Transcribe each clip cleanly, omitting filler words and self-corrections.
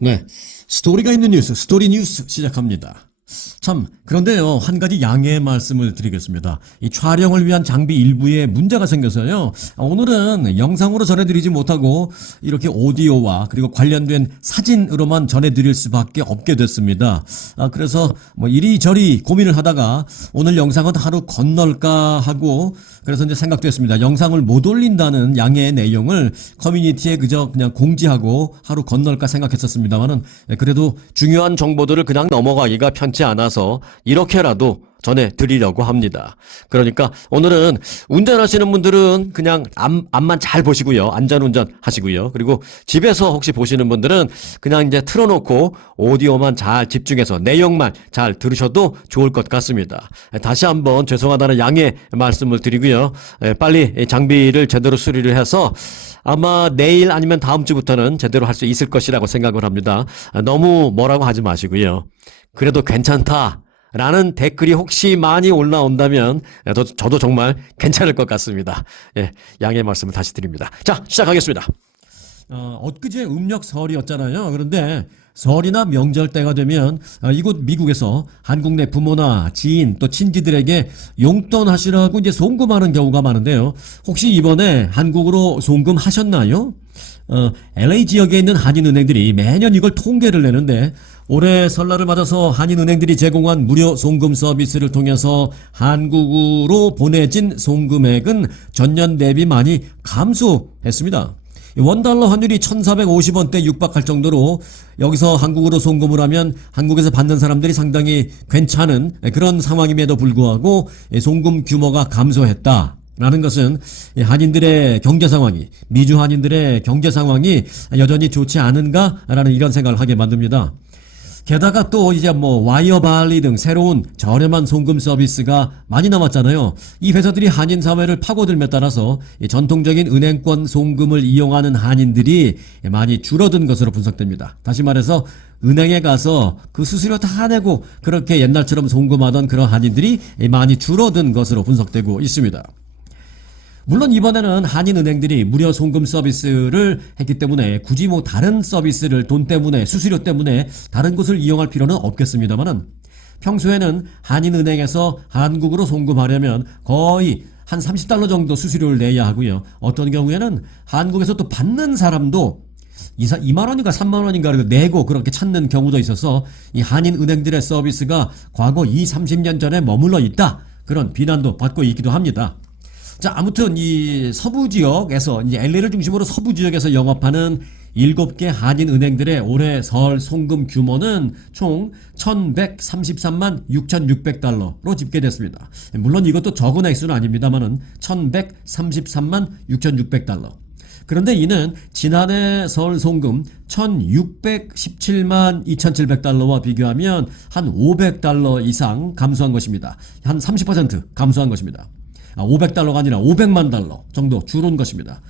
네, 스토리가 있는 뉴스, 스토리 뉴스 시작합니다. 참, 그런데요, 한 가지 양해의 말씀을 드리겠습니다. 이 촬영을 위한 장비 일부에 문제가 생겨서요, 오늘은 영상으로 전해드리지 못하고, 이렇게 오디오와 그리고 관련된 사진으로만 전해드릴 수밖에 없게 됐습니다. 그래서 뭐 이리저리 고민을 하다가, 오늘 영상은 하루 건널까 하고, 그래서 이제 생각됐습니다. 영상을 못 올린다는 양해의 내용을 커뮤니티에 그냥 공지하고 하루 건널까 생각했었습니다만은, 그래도 중요한 정보들을 그냥 넘어가기가 편치 않아서 이렇게라도 전해드리려고 합니다. 그러니까 오늘은 운전하시는 분들은 그냥 앞만 잘 보시고요. 안전운전 하시고요. 그리고 집에서 혹시 보시는 분들은 그냥 이제 틀어놓고 오디오만 잘 집중해서 내용만 잘 들으셔도 좋을 것 같습니다. 다시 한번 죄송하다는 양해 말씀을 드리고요. 빨리 장비를 제대로 수리를 해서 아마 내일 아니면 다음 주부터는 제대로 할 수 있을 것이라고 생각을 합니다. 너무 뭐라고 하지 마시고요. 그래도 괜찮다 라는 댓글이 혹시 많이 올라온다면 저도 정말 괜찮을 것 같습니다. 양해 말씀을 다시 드립니다. 자, 시작하겠습니다. 엊그제 음력설이었잖아요. 그런데 설이나 명절 때가 되면 이곳 미국에서 한국 내 부모나 지인 또 친지들에게 용돈 하시라고 이제 송금하는 경우가 많은데요. 혹시 이번에 한국으로 송금하셨나요? LA 지역에 있는 한인은행들이 매년 이걸 통계를 내는데 올해 설날을 맞아서 한인은행들이 제공한 무료 송금 서비스를 통해서 한국으로 보내진 송금액은 전년 대비 많이 감소했습니다. 원달러 환율이 1,450원대 육박할 정도로 여기서 한국으로 송금을 하면 한국에서 받는 사람들이 상당히 괜찮은 그런 상황임에도 불구하고 송금 규모가 감소했다. 라는 것은 한인들의 경제 상황이, 미주 한인들의 경제 상황이 여전히 좋지 않은가라는 이런 생각을 하게 만듭니다. 게다가 또 이제 와이어발리 등 새로운 저렴한 송금 서비스가 많이 나왔잖아요. 이 회사들이 한인 사회를 파고들며 따라서 전통적인 은행권 송금을 이용하는 한인들이 많이 줄어든 것으로 분석됩니다. 다시 말해서 은행에 가서 그 수수료 다 내고 그렇게 옛날처럼 송금하던 그런 한인들이 많이 줄어든 것으로 분석되고 있습니다. 물론 이번에는 한인은행들이 무료 송금 서비스를 했기 때문에 굳이 다른 서비스를 돈 때문에 수수료 때문에 다른 곳을 이용할 필요는 없겠습니다만은 평소에는 한인은행에서 한국으로 송금하려면 거의 한 30달러 정도 수수료를 내야 하고요. 어떤 경우에는 한국에서 또 받는 사람도 2만 원인가 3만 원인가 내고 그렇게 찾는 경우도 있어서 이 한인은행들의 서비스가 과거 30년 전에 머물러 있다. 그런 비난도 받고 있기도 합니다. 자, 아무튼 이 서부 지역에서 이제 LA를 중심으로 서부 지역에서 영업하는 7개 한인 은행들의 올해 설 송금 규모는 총 1,133만 6,600달러로 집계됐습니다. 물론 이것도 적은 액수는 아닙니다만은 1,133만 6,600달러. 그런데 이는 지난해 설 송금 1,617만 2,700달러와 비교하면 한 500달러 이상 감소한 것입니다. 한 30% 감소한 것입니다. 500달러가 아니라 500만 달러 정도 줄은 것입니다.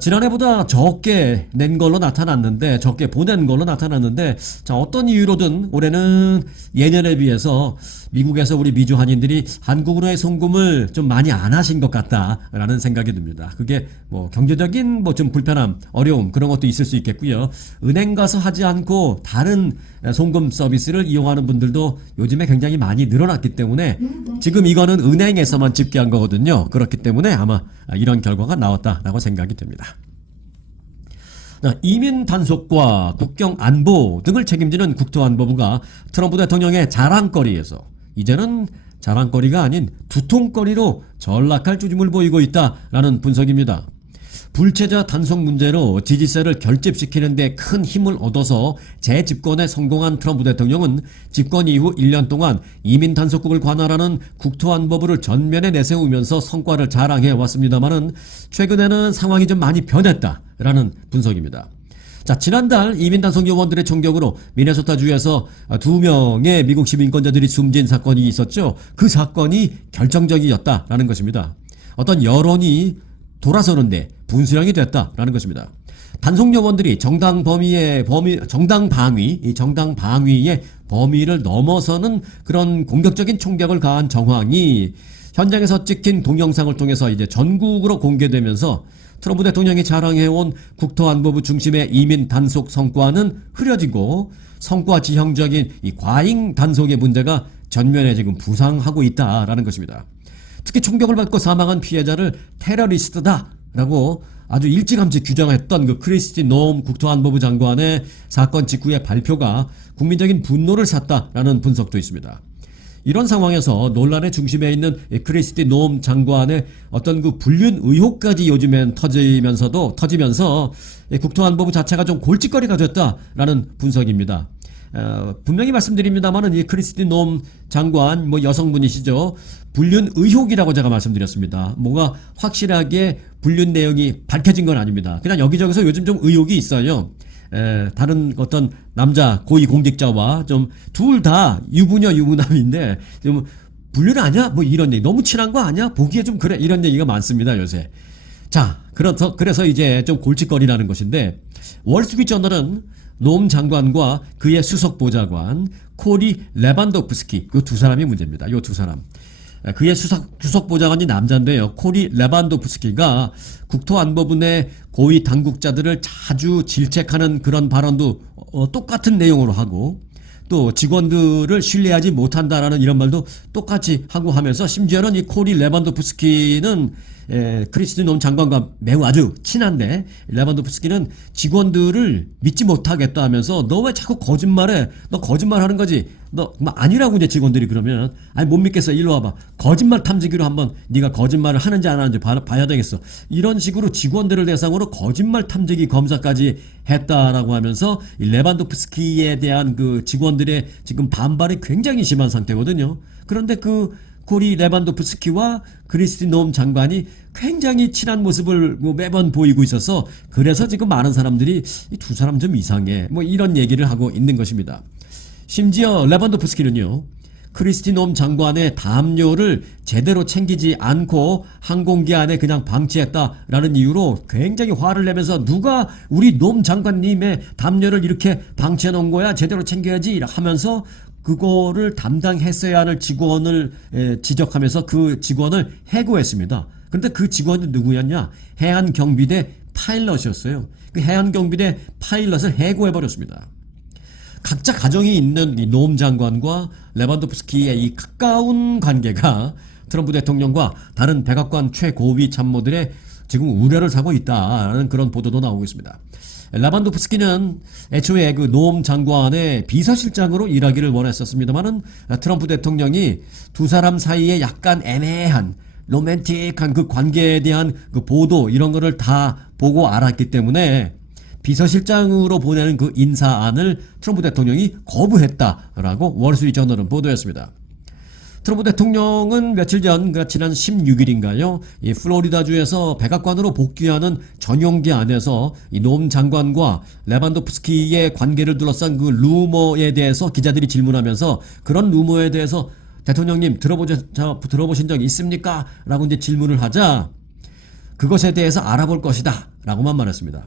지난해보다 적게 낸 걸로 나타났는데, 적게 보낸 걸로 나타났는데, 자, 어떤 이유로든 올해는 예년에 비해서 미국에서 우리 미주 한인들이 한국으로의 송금을 좀 많이 안 하신 것 같다라는 생각이 듭니다. 그게 경제적인 좀 불편함, 어려움 그런 것도 있을 수 있겠고요. 은행 가서 하지 않고 다른 송금 서비스를 이용하는 분들도 요즘에 굉장히 많이 늘어났기 때문에 지금 이거는 은행에서만 집계한 거거든요. 그렇기 때문에 아마 이런 결과가 나왔다라고 생각이 됩니다. 이민 단속과 국경 안보 등을 책임지는 국토안보부가 트럼프 대통령의 자랑거리에서 이제는 자랑거리가 아닌 두통거리로 전락할 조짐을 보이고 있다라는 분석입니다. 불체자 단속 문제로 지지세를 결집시키는 데 큰 힘을 얻어서 재집권에 성공한 트럼프 대통령은 집권 이후 1년 동안 이민 단속국을 관할하는 국토안보부를 전면에 내세우면서 성과를 자랑해 왔습니다만은 최근에는 상황이 좀 많이 변했다라는 분석입니다. 자, 지난달 이민 단속 요원들의 총격으로 미네소타주에서 2명의 미국 시민권자들이 숨진 사건이 있었죠. 그 사건이 결정적이었다라는 것입니다. 어떤 여론이 돌아서는데 분수령이 됐다라는 것입니다. 단속 요원들이 정당 방위의 범위를 넘어서는 그런 공격적인 총격을 가한 정황이 현장에서 찍힌 동영상을 통해서 이제 전국으로 공개되면서 트럼프 대통령이 자랑해온 국토안보부 중심의 이민 단속 성과는 흐려지고 성과 지형적인 이 과잉 단속의 문제가 전면에 지금 부상하고 있다라는 것입니다. 특히 총격을 받고 사망한 피해자를 테러리스트다라고 아주 일찌감치 규정했던 그 크리스티 노엄 국토안보부 장관의 사건 직후의 발표가 국민적인 분노를 샀다라는 분석도 있습니다. 이런 상황에서 논란의 중심에 있는 크리스티 노엄 장관의 어떤 그 불륜 의혹까지 요즘엔 터지면서 국토안보부 자체가 좀 골칫거리가 됐다라는 분석입니다. 분명히 말씀드립니다만은 이 크리스티 노엄 장관 여성분이시죠. 불륜 의혹이라고 제가 말씀드렸습니다. 뭐가 확실하게 불륜 내용이 밝혀진 건 아닙니다. 그냥 여기저기서 요즘 좀 의혹이 있어요. 다른 어떤 남자 고위공직자와 좀 둘 다 유부녀 유부남인데 좀 불륜 아니야? 뭐 이런 얘기 너무 친한 거 아니야? 보기에 좀 그래 이런 얘기가 많습니다 요새. 자, 그래서 이제 좀 골칫거리라는 것인데 월스트리트저널은 노엄 장관과 그의 수석 보좌관 코리 레반도프스키 요 두 사람이 문제입니다. 요 두 사람. 그의 수석 보좌관이 남자인데요. 코리 레반도프스키가 국토안보부 내 고위 당국자들을 자주 질책하는 그런 발언도 똑같은 내용으로 하고 또 직원들을 신뢰하지 못한다라는 이런 말도 똑같이 하고 하면서 심지어는 이 코리 레반도프스키는 크리스티 노엄 장관과 매우 아주 친한데 레반도프스키는 직원들을 믿지 못하겠다 하면서 너 왜 자꾸 거짓말해? 너 거짓말하는 거지? 너 아니라고 이제 직원들이 그러면 아니 못 믿겠어 일로 와봐 거짓말 탐지기로 한번 네가 거짓말을 하는지 안 하는지 봐야 되겠어 이런 식으로 직원들을 대상으로 거짓말 탐지기 검사까지 했다라고 하면서 이 레반도프스키에 대한 그 직원들의 지금 반발이 굉장히 심한 상태거든요. 그런데 그 코리 레반도프스키와 크리스티 노엄 장관이 굉장히 친한 모습을 매번 보이고 있어서 그래서 지금 많은 사람들이 이 두 사람 좀 이상해 이런 얘기를 하고 있는 것입니다. 심지어 레반도프스키는요. 크리스티 노엄 장관의 담요를 제대로 챙기지 않고 항공기 안에 그냥 방치했다라는 이유로 굉장히 화를 내면서 누가 우리 노엄 장관님의 담요를 이렇게 방치해 놓은 거야 제대로 챙겨야지 하면서 그거를 담당했어야 하는 직원을 지적하면서 그 직원을 해고했습니다. 그런데 그 직원이 누구였냐? 해안경비대 파일럿이었어요. 그 해안경비대 파일럿을 해고해버렸습니다. 각자 가정이 있는 이 노엄 장관과 레반도프스키의 이 가까운 관계가 트럼프 대통령과 다른 백악관 최고위 참모들의 지금 우려를 사고 있다라는 그런 보도도 나오고 있습니다. 레반도프스키는 애초에 그 노엄 장관의 비서실장으로 일하기를 원했었습니다만은 트럼프 대통령이 두 사람 사이에 약간 애매한 로맨틱한 그 관계에 대한 그 보도 이런 거를 다 보고 알았기 때문에 비서실장으로 보내는 그 인사안을 트럼프 대통령이 거부했다라고 월스트리트저널은 보도했습니다. 트럼프 대통령은 며칠 전, 지난 16일인가요? 이 플로리다주에서 백악관으로 복귀하는 전용기 안에서 이 노엄 장관과 레반도프스키의 관계를 둘러싼 그 루머에 대해서 기자들이 질문하면서 그런 루머에 대해서 대통령님 들어보신 적 있습니까? 라고 이제 질문을 하자 그것에 대해서 알아볼 것이다. 라고만 말했습니다.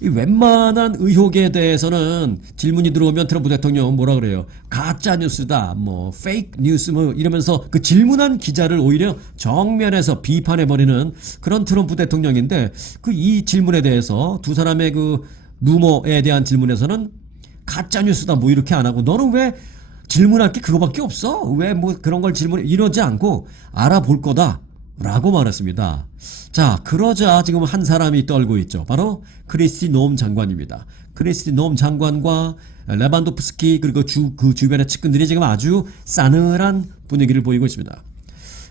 이 웬만한 의혹에 대해서는 질문이 들어오면 트럼프 대통령 뭐라 그래요? 가짜 뉴스다, 페이크 뉴스 이러면서 그 질문한 기자를 오히려 정면에서 비판해버리는 그런 트럼프 대통령인데 이 질문에 대해서 두 사람의 그 루머에 대한 질문에서는 가짜 뉴스다 이렇게 안 하고 너는 왜 질문할 게 그거밖에 없어? 왜 그런 걸 질문해? 이러지 않고 알아볼 거다. 라고 말했습니다. 자, 그러자 지금 한 사람이 떨고 있죠. 바로 크리스티 노엄 장관입니다. 크리스티 노엄 장관과 레반도프스키 그리고 그 주변의 측근들이 지금 아주 싸늘한 분위기를 보이고 있습니다.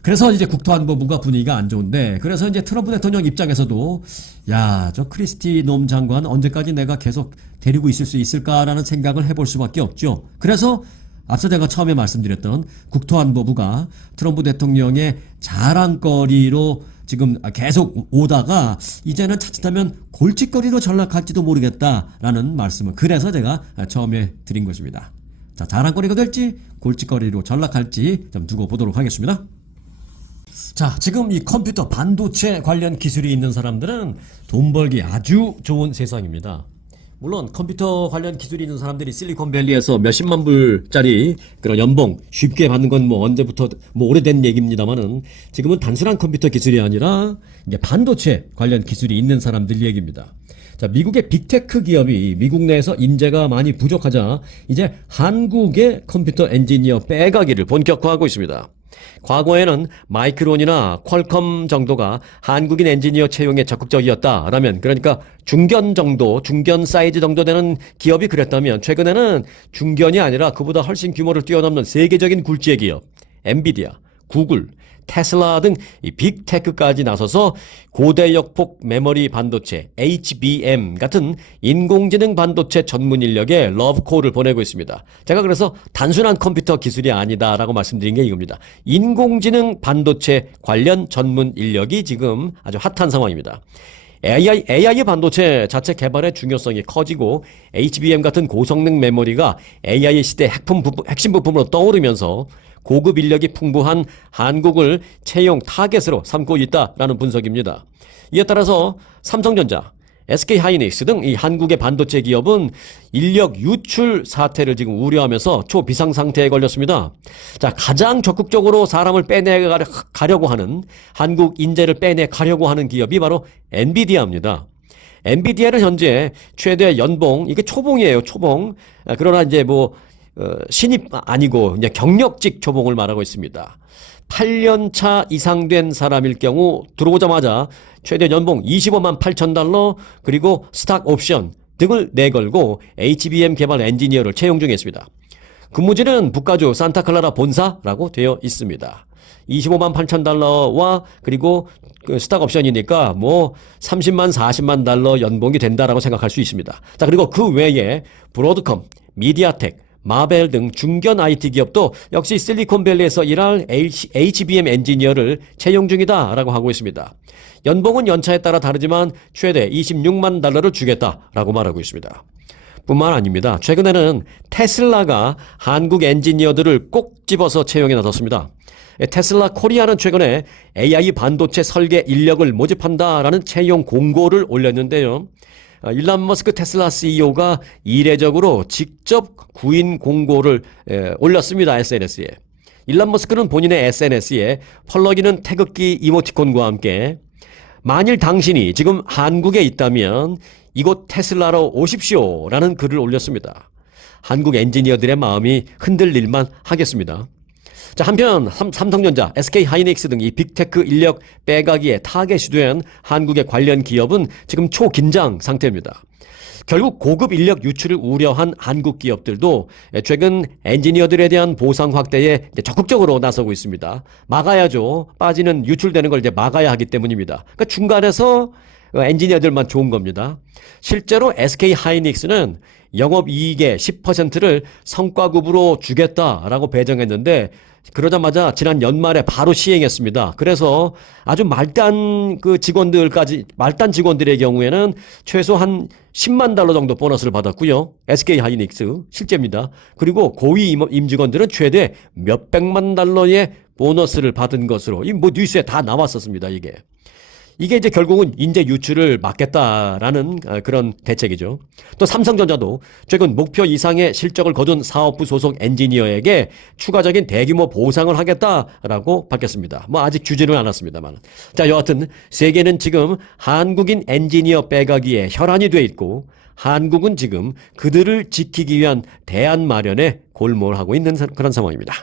그래서 이제 국토안보부가 분위기가 안 좋은데 그래서 이제 트럼프 대통령 입장에서도 야, 저 크리스티 노엄 장관 언제까지 내가 계속 데리고 있을 수 있을까라는 생각을 해볼 수밖에 없죠. 그래서 앞서 제가 처음에 말씀드렸던 국토안보부가 트럼프 대통령의 자랑거리로 지금 계속 오다가 이제는 자칫하면 골칫거리로 전락할지도 모르겠다라는 말씀을 그래서 제가 처음에 드린 것입니다. 자, 자랑거리가 될지 골칫거리로 전락할지 좀 두고 보도록 하겠습니다. 자, 지금 이 컴퓨터 반도체 관련 기술이 있는 사람들은 돈 벌기 아주 좋은 세상입니다. 물론 컴퓨터 관련 기술이 있는 사람들이 실리콘밸리에서 몇십만 불짜리 그런 연봉 쉽게 받는 건 뭐 언제부터 뭐 오래된 얘기입니다만은 지금은 단순한 컴퓨터 기술이 아니라 이제 반도체 관련 기술이 있는 사람들 얘기입니다. 자, 미국의 빅테크 기업이 미국 내에서 인재가 많이 부족하자 이제 한국의 컴퓨터 엔지니어 빼가기를 본격화하고 있습니다. 과거에는 마이크론이나 퀄컴 정도가 한국인 엔지니어 채용에 적극적이었다라면, 그러니까 중견 정도, 중견 사이즈 정도 되는 기업이 그랬다면, 최근에는 중견이 아니라 그보다 훨씬 규모를 뛰어넘는 세계적인 굴지의 기업, 엔비디아, 구글, 테슬라 등 이 빅테크까지 나서서 고대역폭 메모리 반도체 HBM 같은 인공지능 반도체 전문 인력에 러브콜을 보내고 있습니다. 제가 그래서 단순한 컴퓨터 기술이 아니다라고 말씀드린 게 이겁니다. 인공지능 반도체 관련 전문 인력이 지금 아주 핫한 상황입니다. AI 반도체 자체 개발의 중요성이 커지고 HBM 같은 고성능 메모리가 AI 시대 핵심 부품으로 떠오르면서 고급 인력이 풍부한 한국을 채용 타겟으로 삼고 있다라는 분석입니다. 이에 따라서 삼성전자, SK하이닉스 등 이 한국의 반도체 기업은 인력 유출 사태를 지금 우려하면서 초비상 상태에 걸렸습니다. 자, 가장 적극적으로 사람을 빼내가려고 하는, 한국 인재를 빼내가려고 하는 기업이 바로 엔비디아입니다. 엔비디아는 현재 최대 연봉, 이게 초봉이에요, 초봉. 그러나 이제 신입 아니고 그냥 경력직 초봉을 말하고 있습니다. 8년차 이상 된 사람일 경우 들어오자마자 최대 연봉 25만 8천 달러 그리고 스탁 옵션 등을 내걸고 HBM 개발 엔지니어를 채용 중에 있습니다. 근무지는 북가주 산타클라라 본사라고 되어 있습니다. 25만 8천 달러와 그리고 스탁 옵션이니까 30만 40만 달러 연봉이 된다라고 생각할 수 있습니다. 자, 그리고 그 외에 브로드컴, 미디아텍, 마벨 등 중견 IT 기업도 역시 실리콘밸리에서 일할 HBM 엔지니어를 채용 중이다라고 하고 있습니다. 연봉은 연차에 따라 다르지만 최대 26만 달러를 주겠다라고 말하고 있습니다. 뿐만 아닙니다. 최근에는 테슬라가 한국 엔지니어들을 꼭 집어서 채용에 나섰습니다. 테슬라 코리아는 최근에 AI 반도체 설계 인력을 모집한다라는 채용 공고를 올렸는데요. 일론 머스크 테슬라 CEO가 이례적으로 직접 구인 공고를 올렸습니다. SNS에. 일론 머스크는 본인의 SNS에 펄럭이는 태극기 이모티콘과 함께 만일 당신이 지금 한국에 있다면 이곳 테슬라로 오십시오 라는 글을 올렸습니다. 한국 엔지니어들의 마음이 흔들릴만 하겠습니다. 자, 한편 삼성전자, SK하이닉스 등 이 빅테크 인력 빼가기에 타겟이 된 한국의 관련 기업은 지금 초긴장 상태입니다. 결국 고급 인력 유출을 우려한 한국 기업들도 최근 엔지니어들에 대한 보상 확대에 적극적으로 나서고 있습니다. 막아야죠. 빠지는 유출되는 걸 이제 막아야 하기 때문입니다. 그러니까 중간에서 엔지니어들만 좋은 겁니다. 실제로 SK하이닉스는 영업이익의 10%를 성과급으로 주겠다라고 배정했는데 그러자마자 지난 연말에 바로 시행했습니다. 그래서 아주 말단 직원들의 경우에는 최소 한 10만 달러 정도 보너스를 받았고요. SK하이닉스 실제입니다. 그리고 고위 임직원들은 최대 몇백만 달러의 보너스를 받은 것으로 뉴스에 다 나왔었습니다. 이게 이제 결국은 인재 유출을 막겠다라는 그런 대책이죠. 또 삼성전자도 최근 목표 이상의 실적을 거둔 사업부 소속 엔지니어에게 추가적인 대규모 보상을 하겠다라고 밝혔습니다. 아직 주지는 않았습니다만. 자, 여하튼 세계는 지금 한국인 엔지니어 빼가기에 혈안이 돼 있고 한국은 지금 그들을 지키기 위한 대안 마련에 골몰하고 있는 그런 상황입니다.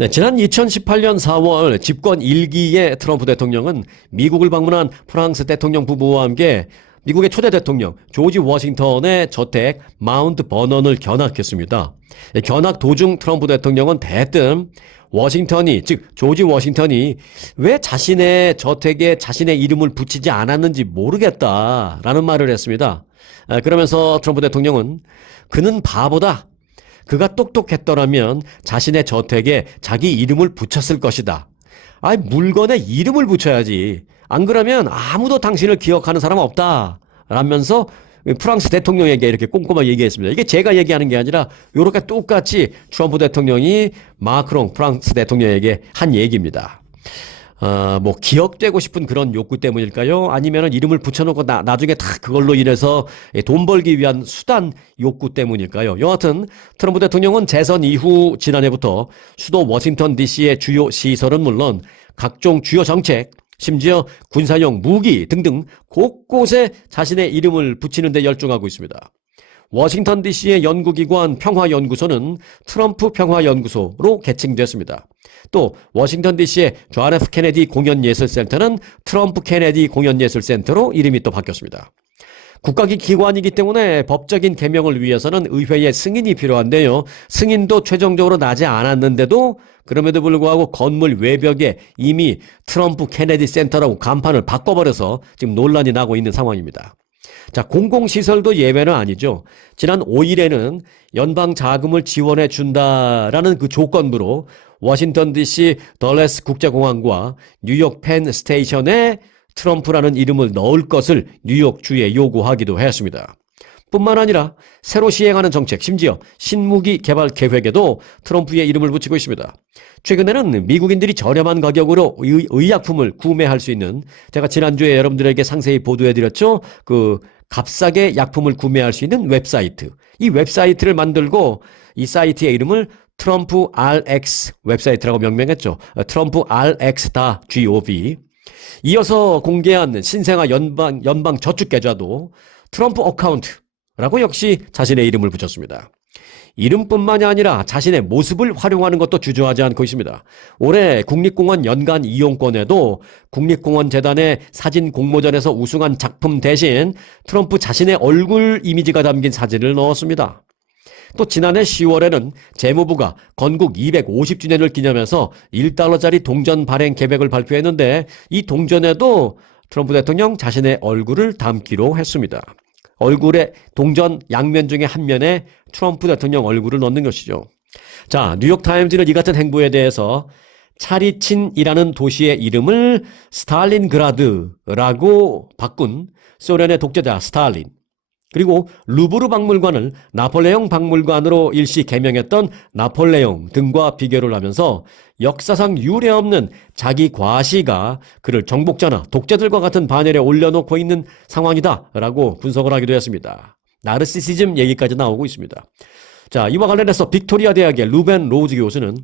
네, 지난 2018년 4월 집권 1기의 트럼프 대통령은 미국을 방문한 프랑스 대통령 부부와 함께 미국의 초대 대통령 조지 워싱턴의 저택 마운트 버넌을 견학했습니다. 견학 도중 트럼프 대통령은 대뜸 조지 워싱턴이 왜 자신의 저택에 자신의 이름을 붙이지 않았는지 모르겠다라는 말을 했습니다. 그러면서 트럼프 대통령은 그는 바보다. 그가 똑똑했더라면 자신의 저택에 자기 이름을 붙였을 것이다. 물건에 이름을 붙여야지. 안 그러면 아무도 당신을 기억하는 사람 없다. 라면서 프랑스 대통령에게 이렇게 꼼꼼하게 얘기했습니다. 이게 제가 얘기하는 게 아니라 이렇게 똑같이 트럼프 대통령이 마크롱 프랑스 대통령에게 한 얘기입니다. 뭐 기억되고 싶은 그런 욕구 때문일까요? 아니면은 이름을 붙여놓고 나중에 다 그걸로 인해서 돈 벌기 위한 수단 욕구 때문일까요? 여하튼 트럼프 대통령은 재선 이후 지난해부터 수도 워싱턴 DC의 주요 시설은 물론 각종 주요 정책, 심지어 군사용 무기 등등 곳곳에 자신의 이름을 붙이는 데 열중하고 있습니다. 워싱턴 DC의 연구기관 평화연구소는 트럼프 평화연구소로 개칭됐습니다. 또 워싱턴 DC의 존 F 케네디 공연예술센터는 트럼프 케네디 공연예술센터로 이름이 또 바뀌었습니다. 국가기관이기 때문에 법적인 개명을 위해서는 의회의 승인이 필요한데요. 승인도 최종적으로 나지 않았는데도 그럼에도 불구하고 건물 외벽에 이미 트럼프 케네디 센터라고 간판을 바꿔버려서 지금 논란이 나고 있는 상황입니다. 자, 공공시설도 예외는 아니죠. 지난 5일에는 연방 자금을 지원해 준다라는 그 조건부로 워싱턴 DC 덜레스 국제공항과 뉴욕 펜 스테이션에 트럼프라는 이름을 넣을 것을 뉴욕주에 요구하기도 했습니다. 뿐만 아니라 새로 시행하는 정책, 심지어 신무기 개발 계획에도 트럼프의 이름을 붙이고 있습니다. 최근에는 미국인들이 저렴한 가격으로 의약품을 구매할 수 있는, 제가 지난주에 여러분들에게 상세히 보도해드렸죠. 그 값싸게 약품을 구매할 수 있는 웹사이트. 이 웹사이트를 만들고 이 사이트의 이름을 트럼프 RX 웹사이트라고 명명했죠. 트럼프 RX.gov. 이어서 공개한 신생아 연방 저축 계좌도 트럼프 어카운트라고 역시 자신의 이름을 붙였습니다. 이름뿐만이 아니라 자신의 모습을 활용하는 것도 주저하지 않고 있습니다. 올해 국립공원 연간 이용권에도 국립공원재단의 사진 공모전에서 우승한 작품 대신 트럼프 자신의 얼굴 이미지가 담긴 사진을 넣었습니다. 또 지난해 10월에는 재무부가 건국 250주년을 기념해서 1달러짜리 동전 발행 계획을 발표했는데 이 동전에도 트럼프 대통령 자신의 얼굴을 담기로 했습니다. 얼굴의 동전 양면 중에 한 면에 트럼프 대통령 얼굴을 넣는 것이죠. 자, 뉴욕타임즈는 이 같은 행보에 대해서 차리친이라는 도시의 이름을 스탈린그라드라고 바꾼 소련의 독재자 스탈린, 그리고 루브르 박물관을 나폴레옹 박물관으로 일시 개명했던 나폴레옹 등과 비교를 하면서 역사상 유례없는 자기 과시가 그를 정복자나 독재들과 같은 반열에 올려놓고 있는 상황이다라고 분석을 하기도 했습니다. 나르시시즘 얘기까지 나오고 있습니다. 자, 이와 관련해서 빅토리아 대학의 루벤 로즈 교수는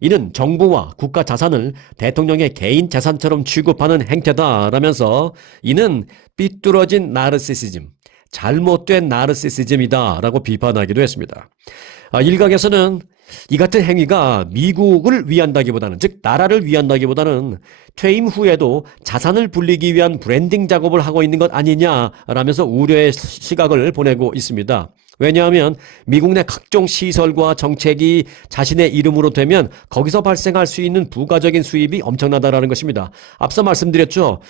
이는 정부와 국가 자산을 대통령의 개인 재산처럼 취급하는 행태다라면서 이는 삐뚤어진 나르시시즘, 잘못된 나르시시즘이다라고 비판하기도 했습니다. 일각에서는 이 같은 행위가 미국을 위한다기보다는, 즉 나라를 위한다기보다는 퇴임 후에도 자산을 불리기 위한 브랜딩 작업을 하고 있는 것 아니냐라면서 우려의 시각을 보내고 있습니다. 왜냐하면 미국 내 각종 시설과 정책이 자신의 이름으로 되면 거기서 발생할 수 있는 부가적인 수입이 엄청나다라는 것입니다. 앞서 말씀드렸죠.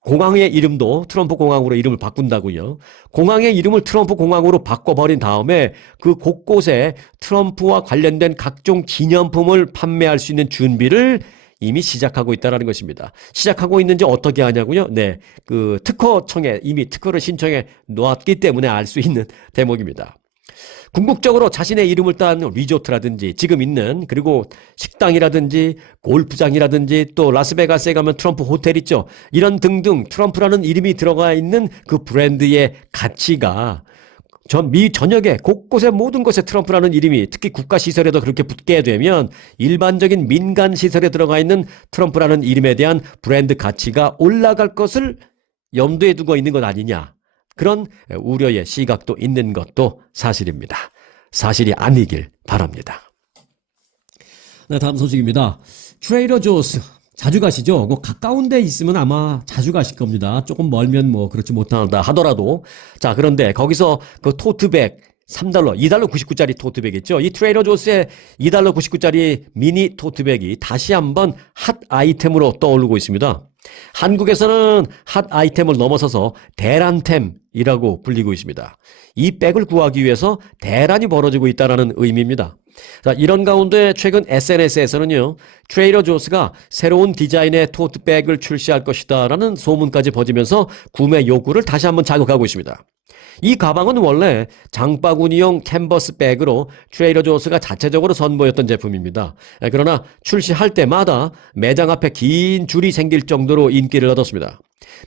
공항의 이름도 트럼프 공항으로 이름을 바꾼다고요. 공항의 이름을 트럼프 공항으로 바꿔버린 다음에 그 곳곳에 트럼프와 관련된 각종 기념품을 판매할 수 있는 준비를 이미 시작하고 있다는 것입니다. 시작하고 있는지 어떻게 하냐고요? 네, 그 특허청에 이미 특허를 신청해 놓았기 때문에 알 수 있는 대목입니다. 궁극적으로 자신의 이름을 딴 리조트라든지 지금 있는, 그리고 식당이라든지 골프장이라든지 또 라스베가스에 가면 트럼프 호텔 있죠. 이런 등등 트럼프라는 이름이 들어가 있는 그 브랜드의 가치가 미 전역에 곳곳에 모든 곳에 트럼프라는 이름이, 특히 국가시설에도 그렇게 붙게 되면 일반적인 민간시설에 들어가 있는 트럼프라는 이름에 대한 브랜드 가치가 올라갈 것을 염두에 두고 있는 것 아니냐. 그런 우려의 시각도 있는 것도 사실입니다. 사실이 아니길 바랍니다. 네, 다음 소식입니다. 트레이더 조스 자주 가시죠? 가까운 데 있으면 아마 자주 가실 겁니다. 조금 멀면 뭐 그렇지 못하다 하더라도. 자, 그런데 거기서 그 토트백 3달러, 2달러 99짜리 토트백 있죠? 이 트레이더 조스의 2달러 99짜리 미니 토트백이 다시 한번 핫 아이템으로 떠오르고 있습니다. 한국에서는 핫 아이템을 넘어서서 대란템이라고 불리고 있습니다. 이 백을 구하기 위해서 대란이 벌어지고 있다는 의미입니다. 자, 이런 가운데 최근 SNS에서는요, 트레이더 조스가 새로운 디자인의 토트백을 출시할 것이다 라는 소문까지 퍼지면서 구매 욕구를 다시 한번 자극하고 있습니다. 이 가방은 원래 장바구니용 캔버스 백으로 트레이더 조스가 자체적으로 선보였던 제품입니다. 그러나 출시할 때마다 매장 앞에 긴 줄이 생길 정도로 인기를 얻었습니다.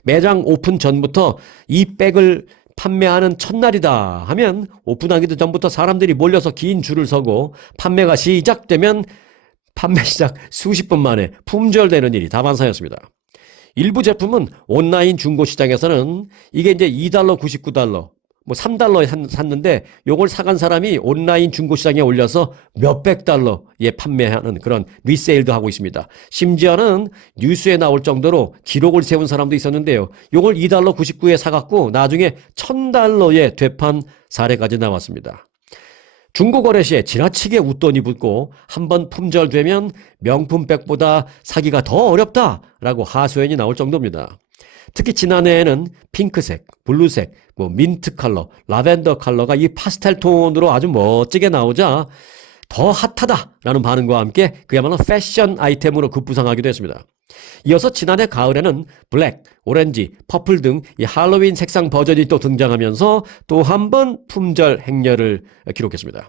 매장 오픈 전부터 이 백을 판매하는 첫날이다 하면 오픈하기도 전부터 사람들이 몰려서 긴 줄을 서고 판매가 시작되면 판매 시작 수십 분 만에 품절되는 일이 다반사였습니다. 일부 제품은 온라인 중고 시장에서는 이게 이제 $2, $99, 뭐 $3에 샀는데 요걸 사간 사람이 온라인 중고 시장에 올려서 몇백 달러에 판매하는 그런 리세일도 하고 있습니다. 심지어는 뉴스에 나올 정도로 기록을 세운 사람도 있었는데요. 요걸 $2, $99에 사갖고 나중에 $1,000에 되판 사례까지 나왔습니다. 중고거래 시에 지나치게 웃돈이 붙고 한번 품절되면 명품백보다 사기가 더 어렵다라고 하소연이 나올 정도입니다. 특히 지난해에는 핑크색, 블루색, 민트 컬러, 라벤더 컬러가 이 파스텔 톤으로 아주 멋지게 나오자 더 핫하다라는 반응과 함께 그야말로 패션 아이템으로 급부상하기도 했습니다. 이어서 지난해 가을에는 블랙, 오렌지, 퍼플 등 이 할로윈 색상 버전이 또 등장하면서 또 한 번 품절 행렬을 기록했습니다.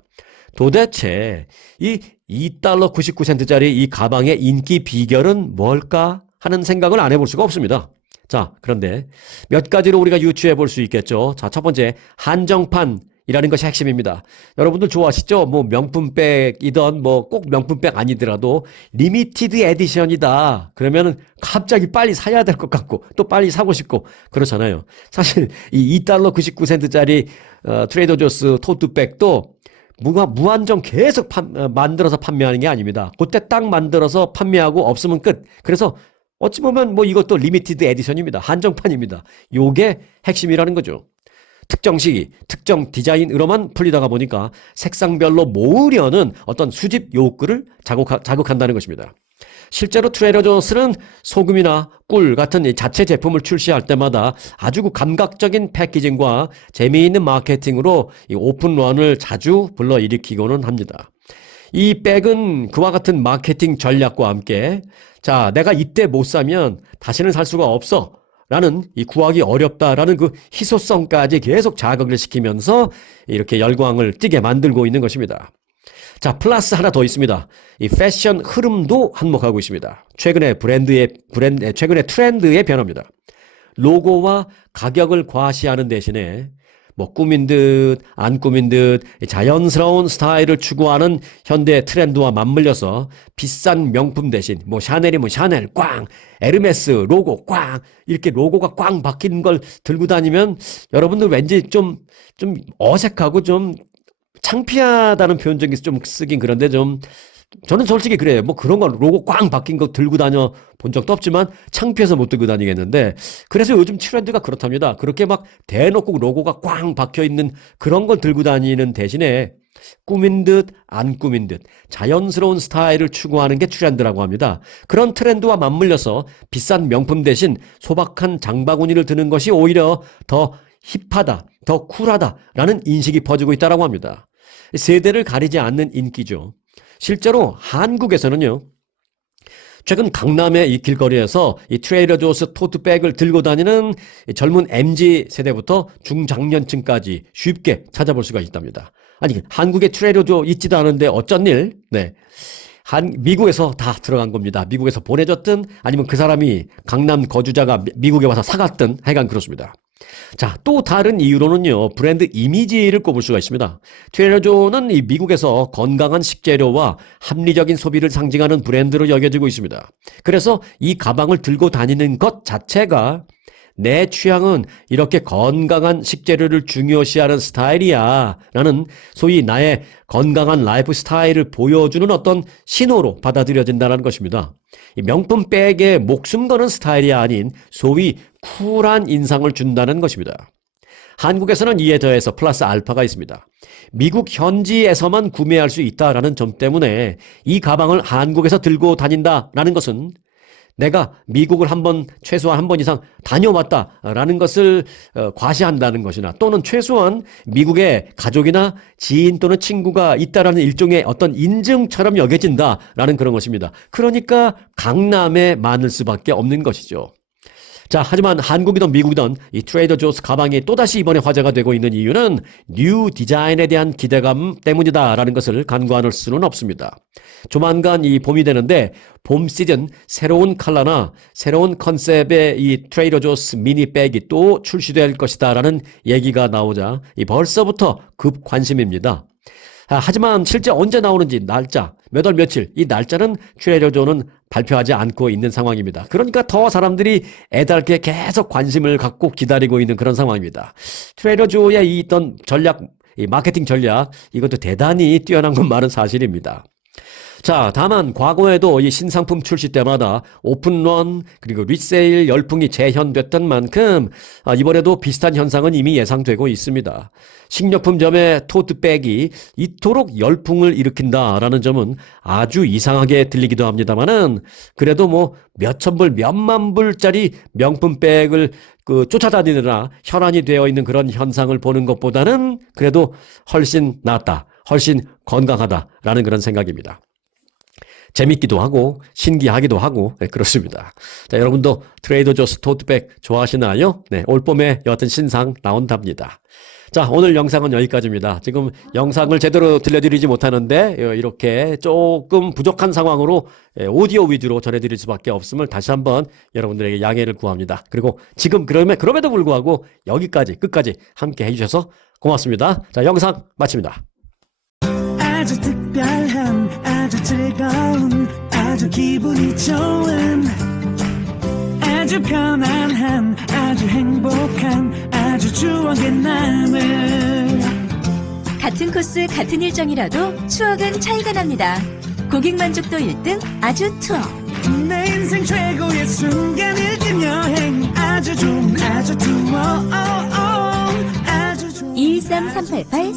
도대체 이 $2 99센트짜리 이 가방의 인기 비결은 뭘까 하는 생각을 안 해볼 수가 없습니다. 자, 그런데 몇 가지로 우리가 유추해 볼 수 있겠죠. 자, 첫 번째, 한정판이라는 것이 핵심입니다. 여러분들 좋아하시죠? 명품백이던 꼭 명품백 아니더라도 리미티드 에디션이다. 그러면 갑자기 빨리 사야 될 것 같고 또 빨리 사고 싶고 그렇잖아요. 사실 이 $2 99센트짜리 트레이더 조스 토트백도 무한정 계속 만들어서 판매하는 게 아닙니다. 그때 딱 만들어서 판매하고 없으면 끝. 그래서 어찌 보면 이것도 리미티드 에디션입니다. 한정판입니다. 요게 핵심이라는 거죠. 특정 시기, 특정 디자인으로만 풀리다가 보니까 색상별로 모으려는 어떤 수집 욕구를 자극한다는 것입니다. 실제로 트레이더 조스는 소금이나 꿀 같은 자체 제품을 출시할 때마다 아주 감각적인 패키징과 재미있는 마케팅으로 이 오픈런을 자주 불러일으키고는 합니다. 이 백은 그와 같은 마케팅 전략과 함께 자, 내가 이때 못 사면 다시는 살 수가 없어 라는 이 구하기 어렵다라는 그 희소성까지 계속 자극을 시키면서 이렇게 열광을 띠게 만들고 있는 것입니다. 자, 플러스 하나 더 있습니다. 이 패션 흐름도 한몫하고 있습니다. 최근의 최근의 트렌드의 변화입니다. 로고와 가격을 과시하는 대신에 꾸민 듯 안 꾸민 듯 자연스러운 스타일을 추구하는 현대 트렌드와 맞물려서 비싼 명품 대신 샤넬이면 샤넬 꽝, 에르메스 로고 꽝 이렇게 로고가 꽝 박힌 걸 들고 다니면 여러분들 왠지 좀 어색하고 좀 창피하다는 표현적이 좀 쓰긴 그런데 저는 솔직히 그래요. 그런 거 로고 꽝 박힌 거 들고 다녀 본 적도 없지만 창피해서 못 들고 다니겠는데 그래서 요즘 트렌드가 그렇답니다. 그렇게 대놓고 로고가 꽝 박혀 있는 그런 걸 들고 다니는 대신에 꾸민 듯 안 꾸민 듯 자연스러운 스타일을 추구하는 게 트렌드라고 합니다. 그런 트렌드와 맞물려서 비싼 명품 대신 소박한 장바구니를 드는 것이 오히려 더 힙하다, 더 쿨하다라는 인식이 퍼지고 있다고 합니다. 세대를 가리지 않는 인기죠. 실제로 한국에서는요. 최근 강남의 이 길거리에서 이 트레이더 조스 토트백을 들고 다니는 젊은 MZ 세대부터 중장년층까지 쉽게 찾아볼 수가 있답니다. 아니, 한국에 트레이더 조 있지도 않은데 어쩐 일? 네. 미국에서 다 들어간 겁니다. 미국에서 보내줬든 아니면 그 사람이 강남 거주자가 미국에 와서 사갔든 하여간 그렇습니다. 자, 또 다른 이유로는요, 브랜드 이미지를 꼽을 수가 있습니다. 트레이더 조는 이 미국에서 건강한 식재료와 합리적인 소비를 상징하는 브랜드로 여겨지고 있습니다. 그래서 이 가방을 들고 다니는 것 자체가 내 취향은 이렇게 건강한 식재료를 중요시하는 스타일이야 라는 소위 나의 건강한 라이프 스타일을 보여주는 어떤 신호로 받아들여진다는 것입니다. 이 명품 백에 목숨 거는 스타일이 아닌 소위 쿨한 인상을 준다는 것입니다. 한국에서는 이에 더해서 플러스 알파가 있습니다. 미국 현지에서만 구매할 수 있다라는 점 때문에 이 가방을 한국에서 들고 다닌다라는 것은 내가 미국을 최소한 한 번 이상 다녀왔다라는 것을 과시한다는 것이나 또는 최소한 미국에 가족이나 지인 또는 친구가 있다라는 일종의 어떤 인증처럼 여겨진다라는 그런 것입니다. 그러니까 강남에 많을 수밖에 없는 것이죠. 자, 하지만 한국이든 미국이든 이 트레이더 조스 가방이 또다시 이번에 화제가 되고 있는 이유는 뉴 디자인에 대한 기대감 때문이다라는 것을 간과할 수는 없습니다. 조만간 이 봄이 되는데 봄 시즌 새로운 컬러나 새로운 컨셉의 이 트레이더 조스 미니백이 또 출시될 것이다라는 얘기가 나오자 벌써부터 급 관심입니다. 하지만 실제 언제 나오는지 날짜, 몇 월 며칠 이 날짜는 트레이더 조는 발표하지 않고 있는 상황입니다. 그러니까 더 사람들이 애달게 계속 관심을 갖고 기다리고 있는 그런 상황입니다. 트레이더 조의 이 있던 전략, 이 마케팅 전략 이것도 대단히 뛰어난 건 말은 사실입니다. 자, 다만 과거에도 이 신상품 출시 때마다 오픈런 그리고 리세일 열풍이 재현됐던 만큼 이번에도 비슷한 현상은 이미 예상되고 있습니다. 식료품점의 토트백이 이토록 열풍을 일으킨다라는 점은 아주 이상하게 들리기도 합니다만은 그래도 뭐 몇천 불, 몇만 불짜리 명품백을 쫓아다니느라 혈안이 되어 있는 그런 현상을 보는 것보다는 그래도 훨씬 낫다, 훨씬 건강하다라는 그런 생각입니다. 재밌기도 하고 신기하기도 하고 그렇습니다. 자, 여러분도 트레이더 조스 토트백 좋아하시나요? 네, 올봄에 여하튼 신상 나온답니다. 자, 오늘 영상은 여기까지입니다. 지금 영상을 제대로 들려드리지 못하는데 이렇게 조금 부족한 상황으로 오디오 위주로 전해드릴 수밖에 없음을 다시 한번 여러분들에게 양해를 구합니다. 그리고 지금 그럼에도 불구하고 여기까지 끝까지 함께 해주셔서 고맙습니다. 자, 영상 마칩니다. 아주 특별한 아주 즐거운 아주 기분이 좋은 아주 편안한 아주 행복한 아주 추억의 남을 같은 코스 같은 일정이라도 추억은 차이가 납니다. 고객 만족도 1등 아주 투어. 내 인생 최고의 순간 1등 여행 아주 좋은 아주 투어 아주 좋은 213-388